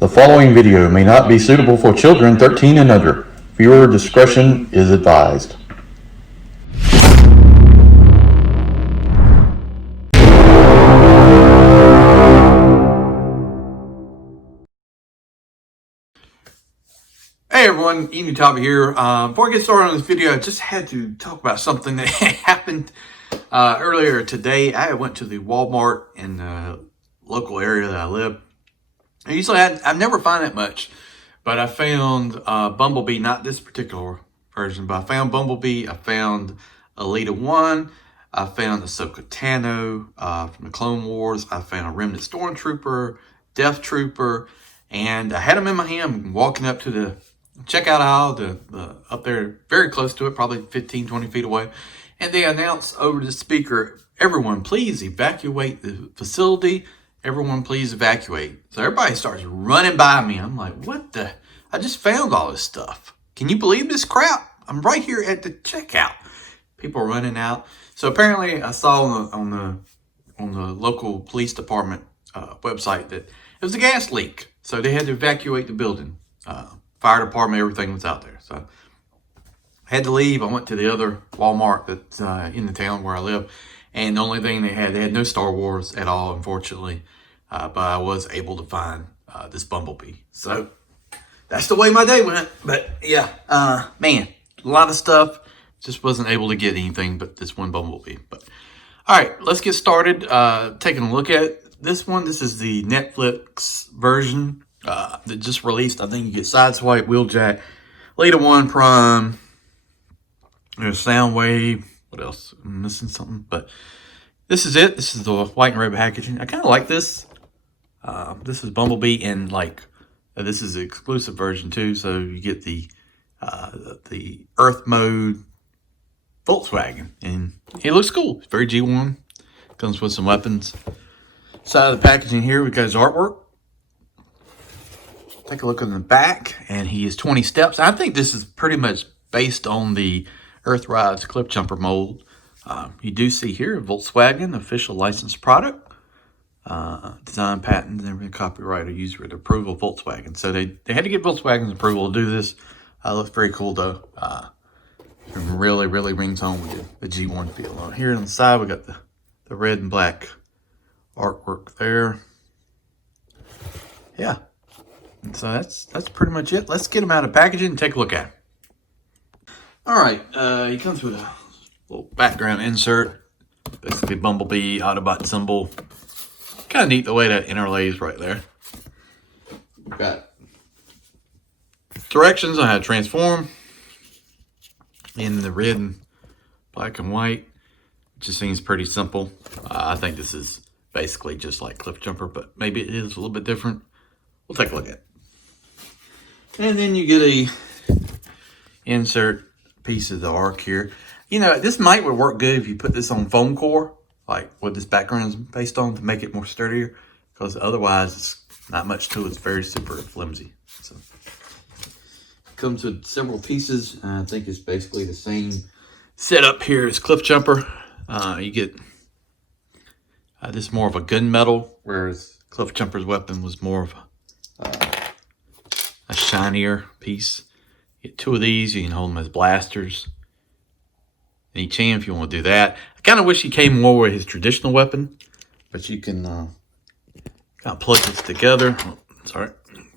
The following video may not be suitable for children 13 and under. Viewer discretion is advised. Hey everyone, Ian Utaba here. Before I get started on this video, I just had to talk about something that happened earlier today. I went to the Walmart in the local area that I live. And usually I never find that much, but I found Bumblebee, not this particular version, but I found Bumblebee, I found Alita 1, I found Ahsoka Tano from the Clone Wars, I found a Remnant Stormtrooper, Death Trooper, and I had them in my hand walking up to the checkout aisle, up there very close to it, probably 15, 20 feet away. And they announced over the speaker, everyone please evacuate the facility. Everyone please evacuate. So everybody starts running by me. I'm like, what the? I just found all this stuff. Can you believe this crap? I'm right here at the checkout. People are running out. So apparently I saw on the local police department website that it was a gas leak. So they had to evacuate the building. Fire department, everything was out there. So I had to leave. I went to the other Walmart that's in the town where I live. And the only thing they had no Star Wars at all, unfortunately. But I was able to find this Bumblebee. So that's the way my day went. But yeah, man, a lot of stuff. Just wasn't able to get anything but this one Bumblebee. But all right, let's get started. Taking a look at this one. This is the Netflix version that just released. I think you get Sideswipe, Wheeljack, Alita 1 Prime, there's Soundwave. What else? I'm missing something. But this is it. This is the white and red packaging. I kind of like this. This is Bumblebee, and this is the exclusive version too. So you get the Earth mode Volkswagen, and it looks cool. It's very G1. Comes with some weapons. Side of the packaging here, we got his artwork. Take a look in the back, and he is 20 steps. I think this is pretty much based on the Earthrise Cliffjumper mold. You do see here Volkswagen official licensed product, design patents, and everything, copyright or user approval Volkswagen. So they had to get Volkswagen's approval to do this. Looks very cool though. It really rings home with the G1 feel. Here on the side we got the red and black artwork there. Yeah. So that's pretty much it. Let's get them out of packaging and take a look at it. All right, he comes with a little background insert, basically Bumblebee Autobot symbol. Kind of neat the way that interlays right there. We've got directions on how to transform in the red and black and white. It just seems pretty simple. I think this is basically just like Cliffjumper, but maybe it is a little bit different. We'll take a look at it. And then you get a insert piece of the arc here. You know, this might work good if you put this on foam core, like what this background is based on, to make it more sturdier, because otherwise it's not much to it. It's very super flimsy. So it comes with several pieces. I think it's basically the same setup here as Cliffjumper. You get this is more of a gunmetal, whereas Cliffjumper's weapon was more of a shinier piece. Get two of these. You can hold them as blasters. And each hand if you want to do that. I kind of wish he came more with his traditional weapon, but you can kind of plug this together.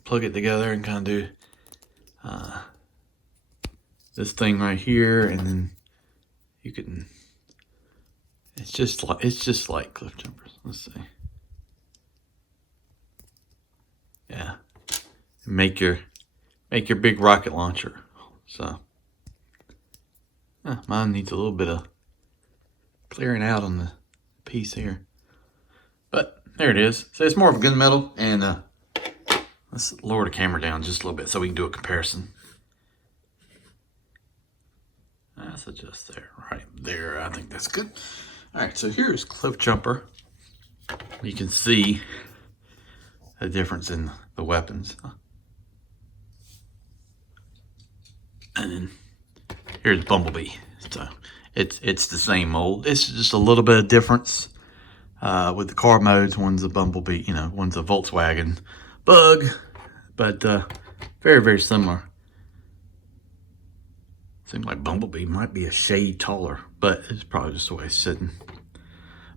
Plug it together and kind of do this thing right here, and then you can. It's just like Cliffjumpers. Let's see. Yeah. Make your big rocket launcher. So mine needs a little bit of clearing out on the piece here, but there it is. So it's more of a gunmetal, and let's lower the camera down just a little bit so we can do a comparison. That's just there, right there. I think that's good. All right, so here's Cliffjumper. You can see the difference in the weapons. And then here's Bumblebee. So it's the same mold. It's just a little bit of difference with the car modes. One's a Bumblebee, one's a Volkswagen Bug, But very, very similar. Seems like Bumblebee might be a shade taller, but it's probably just the way it's sitting.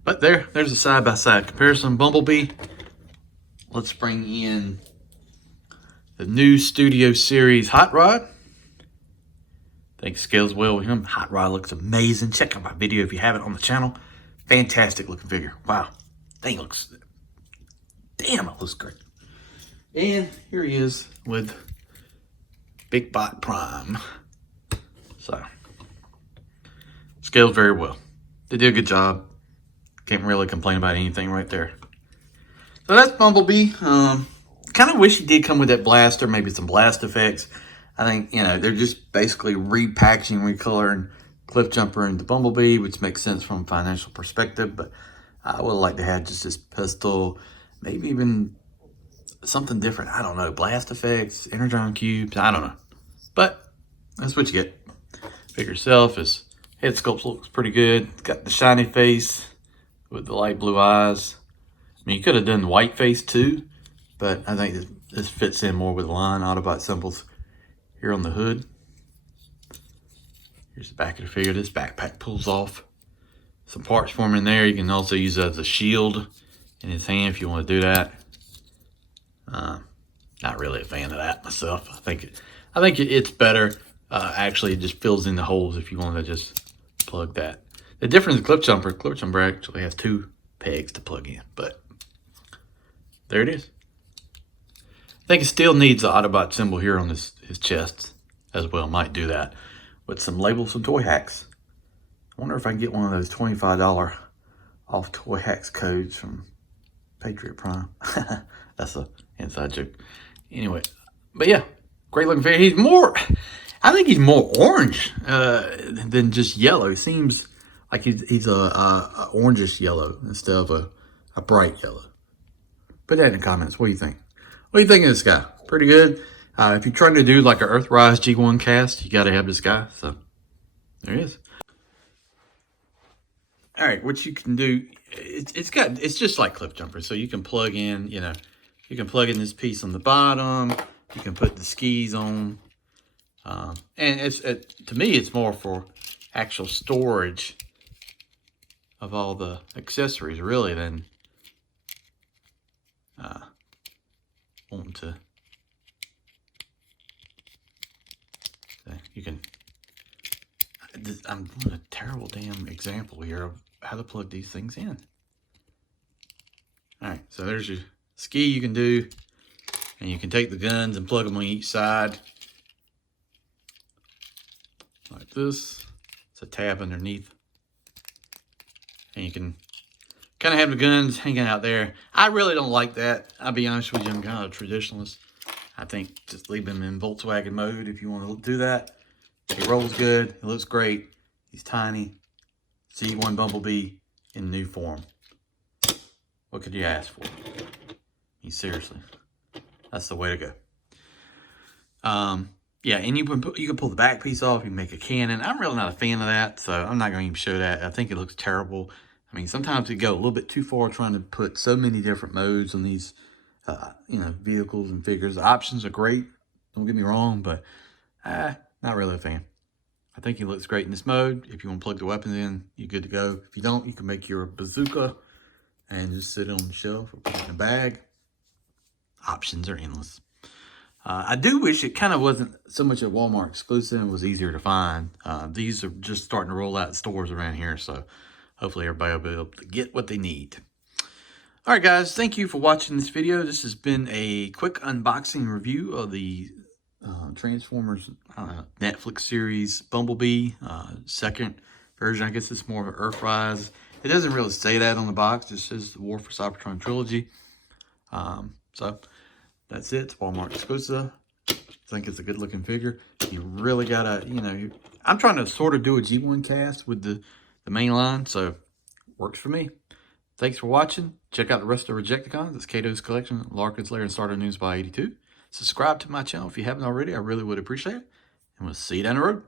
But there's a side-by-side comparison. Bumblebee. Let's bring in the new Studio Series Hot Rod. I think scales well with him. Hot Rod looks amazing. Check out my video if you haven't on the channel. Fantastic looking figure. Wow. Damn, it looks great. And here he is with Big Bot Prime. So, scaled very well. They did a good job. Can't really complain about anything right there. So that's Bumblebee. Kind of wish he did come with that blaster, maybe some blast effects. I think, you know, they're just basically repackaging, recoloring Cliffjumper into Bumblebee, which makes sense from a financial perspective. But I would like to have just this pistol, maybe even something different. I don't know, blast effects, energon cubes, I don't know. But that's what you get. Figure itself, his head sculpt looks pretty good. It's got the shiny face with the light blue eyes. I mean, you could have done the white face too, but I think this fits in more with the line Autobot symbols here on the hood. Here's the back of the figure. This backpack pulls off. Some parts for him in there. You can also use it as a shield in his hand if you want to do that. Not really a fan of that myself. I think it's better. Actually, it just fills in the holes if you want to just plug that. The difference in Cliffjumper actually has 2 pegs to plug in, but there it is. I think it still needs the Autobot symbol here on his chest as well. Might do that with some labels, some toy hacks. I wonder if I can get one of those $25 off toy hacks codes from Patriot Prime. That's an inside joke. Anyway, but yeah, great looking figure. I think he's more orange than just yellow. He seems like he's a orangish yellow instead of a bright yellow. Put that in the comments. What do you think? What do you think of this guy? Pretty good. If you're trying to do like an Earthrise G1 cast, you got to have this guy. So there he is. All right, what you can do, it's just like Cliffjumper. So you can plug in, you can plug in this piece on the bottom. You can put the skis on. And to me, it's more for actual storage of all the accessories, really, than wanting to. You can. I'm doing a terrible damn example here of how to plug these things in. All right, so there's your ski you can do, and you can take the guns and plug them on each side. Like this. It's a tab underneath. And you can kind of have the guns hanging out there. I really don't like that. I'll be honest with you, I'm kind of a traditionalist. I think just leave them in Volkswagen mode if you want to do that. It rolls good. It looks great. He's tiny. C1 Bumblebee in new form. What could you ask for? Seriously. That's the way to go. Yeah, and you can pull the back piece off. You can make a cannon. I'm really not a fan of that, so I'm not going to even show that. I think it looks terrible. I mean, sometimes we go a little bit too far trying to put so many different modes on these, vehicles and figures. The options are great. Don't get me wrong, but not really a fan. I think he looks great in this mode. If you want to plug the weapons in, you're good to go. If you don't, you can make your bazooka and just sit it on the shelf or put it in a bag. Options are endless. I do wish it kind of wasn't so much a Walmart exclusive and was easier to find. These are just starting to roll out in stores around here, so hopefully everybody will be able to get what they need. All right, guys, thank you for watching this video. This has been a quick unboxing review of the Transformers Netflix series Bumblebee, second version. I guess it's more of an Earthrise. It doesn't really say that on the box. It says the War for Cybertron trilogy. So that's it. It's Walmart exclusive. I think it's a good looking figure. You really gotta, I'm trying to sort of do a G1 cast with the main line, so works for me. Thanks for watching. Check out the rest of Rejecticons. It's Kato's collection, Larkin's Lair, and Starter News by 82. Subscribe to my channel if you haven't already. I really would appreciate it. And we'll see you down the road.